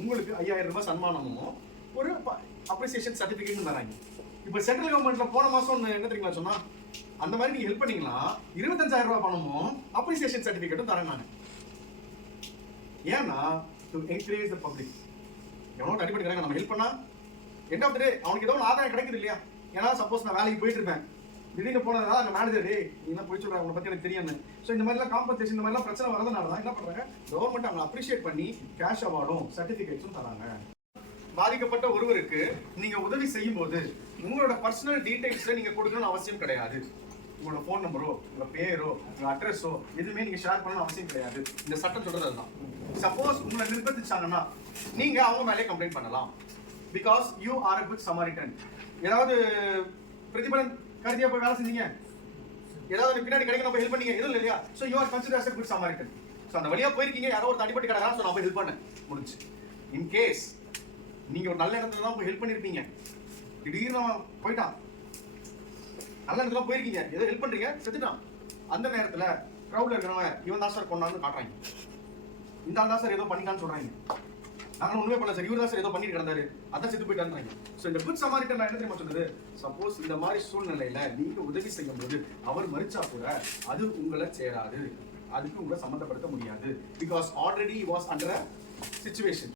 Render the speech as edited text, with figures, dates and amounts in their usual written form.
உங்களுக்கு 5000 ரூபாய் சன்மானமும் ஒரு அப்ரிசியேஷன் சர்டிபிகேட் தராங்க. இப்போ சென்ட்ரல் கவர்மெண்ட்ல போன மாசம் என்ன தெரியுங்களா சொன்னா, அந்த மாதிரி நீங்க ஹெல்ப் பண்ணீங்களா 25000 ரூபாய் பணமும் அப்ரிசியேஷன் சர்டிபிகேட்டும் தராங்க. ஏன்னா டு என்கரேஜ் தி பப்ளிக். எவனோ அடிபட்டு கிடக்க நம்ம ஹெல்ப் பண்ணா எண்ட் ஆஃப் தி டே அவனுக்கு ஏதோ ஒரு ஆதாயம் கிடைக்குது இல்லையா? ஏன்னா சப்போஸ் நான் வேலைக்கு போயிட்டு இருப்பேன், திடீர்னு போனதுனால அந்த மேனேஜர் நீ என்ன போய் சொல்ற, உங்களை பத்தி எனக்கு தெரியும். ஸோ இந்த மாதிரிலாம் காம்பன்சேஷன், இந்த மாதிரிலாம் பிரச்சனை வரதுனால தான் என்ன பண்றாங்க, கவர்மெண்ட் அவங்க அப்ரிஷியேட் பண்ணி கேஷ் அவார்டும் சர்டிபிகேட்ஸும் தராங்க. பாதிக்கப்பட்ட ஒருவருக்கு நீங்க உதவி செய்யும் போது உங்களோட பர்சனல் டீடைல்ஸ்ல நீங்க கொடுக்கணும்னு அவசியம் கிடையாது. உங்களோட ஃபோன் நம்பரோ, உங்க பேரோ, உங்க அட்ரஸோ எதுவுமே நீங்க ஷேர் பண்ணணும் அவசியம் கிடையாது. இந்த சட்டம் சொல்றது அதுதான். சப்போஸ் உங்களை நிர்பந்திச்சாங்கன்னா நீங்க அவங்க மேலே கம்ப்ளைண்ட் பண்ணலாம். Because you are a good Samaritan. ஏதாவது பிரதிபலன் கருதியா போய் வேலை செஞ்சீங்க, ஏதாவது பின்னாடி கிடைக்கணும் போய் ஹெல்ப் பண்ணீங்க, எதுவும் இல்லையா? So you are consider as a good Samaritan. So அந்த வழியா போயிருக்கீங்க, யாரோ ஒரு அடிபட்டு கிடக்கா, ஸோ நான் போய் ஹெல்ப் பண்ணேன், முடிஞ்சு. இன் கேஸ் நீங்க ஒரு நல்ல இடத்துல தான் போய் ஹெல்ப் பண்ணிருப்பீங்க, திடீர்னு போயிட்டான், நல்ல இடத்துல போயிருக்கீங்க, ஏதோ ஹெல்ப் பண்றீங்க, செத்துட்டான். அந்த நேரத்துல கிரௌட்ல இருக்கிறவங்க இவன் தான் சார் கொண்டாந்து காட்டுறாங்க, இந்த ஆள் தான் சார் ஏதோ பண்ணிட்டான்னு சொல்றாங்க. நாங்கள் ஒண்ணுமே பண்ணல சார், இவர் தான் சார் ஏதோ பண்ணிட்டு கிடந்தாரு, அதான் செத்து போயிட்டாங்க. ஸோ இந்த குட் சமாரிட்டன் என்ன தெரியுமா சொன்னது, சப்போஸ் இந்த மாதிரி சூழ்நிலையில நீங்க உதவி செய்யும் போது அவர் மறிச்சா கூட அது உங்களை சேராது, அதுக்கு உங்களை சம்மந்தப்படுத்த முடியாது. Because already was under situation.